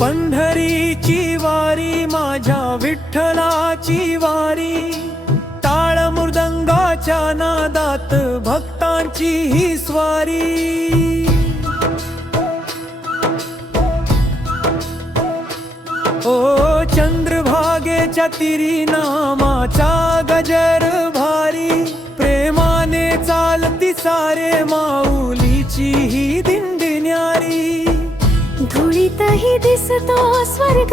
पंढरीची वारी माझ्या विठ्ठलाची वारी, टाळ मृदंगाच्या नादात भक्तांची ही स्वारी। ओ चंद्रभागेच्या तिरी नामाचा गजर भारी, प्रेमाने चालती सारे माऊलीची ही दिंडी न्यारी। धुळीतही दिसतो स्वर्ग,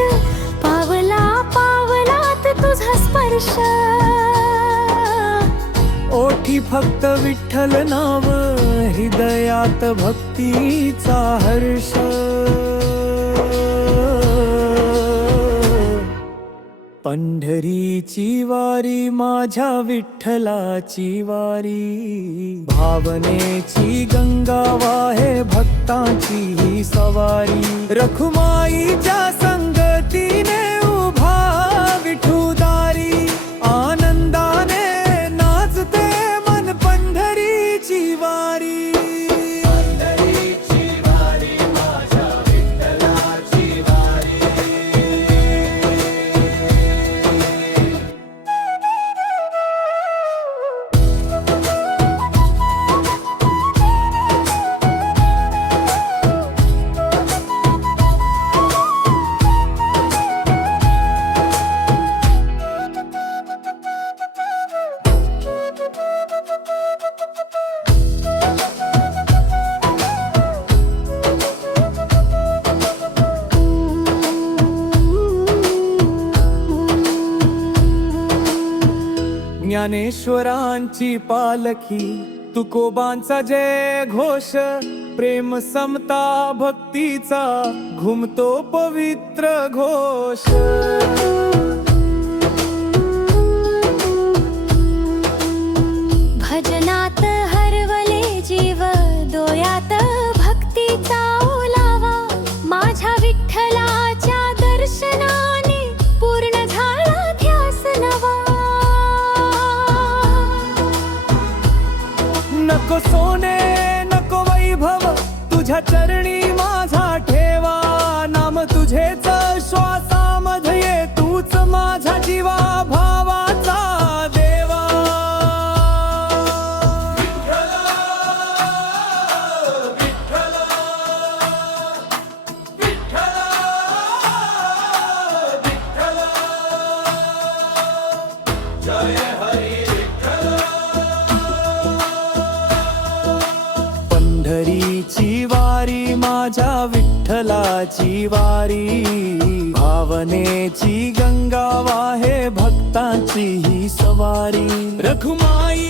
पावला पावलात तुझा स्पर्श, ओठी फक्त विठ्ठल नाव, हृदयात भक्तीचा हर्ष। पंढरीची वारी माझ्या विठ्ठलाची वारी, भावनेची गंगा वाहे भक्तांची ही सवारी। रखुमाईच्या संगतीने उभा विठुदारी, आनंदाने नाचते मन पंढरीची वारी। ज्ञानेश्वरांची पालखी, तुकोबांचा जय घोष, प्रेम समता भक्तीचा घुमतो पवित्र घोष। भजनात हरवले जीव, डोळ्यात भक्तीचा ओलावा, माझ्या विठ्ठलाच्या दर्शनाने पूर्ण झाला ध्यास नवा। नको सोने नको वैभव, तुझ्या चरणी माझा ठेवा, नाम तुझेच श्वासामध्ये, तूच माझा जीवा भावाचा देवा। जय हरी पंढरीची वारी माझ्या विठ्ठलाची वारी, भावनेची गंगा वाहे भक्तांची ही सवारी। रखुमाई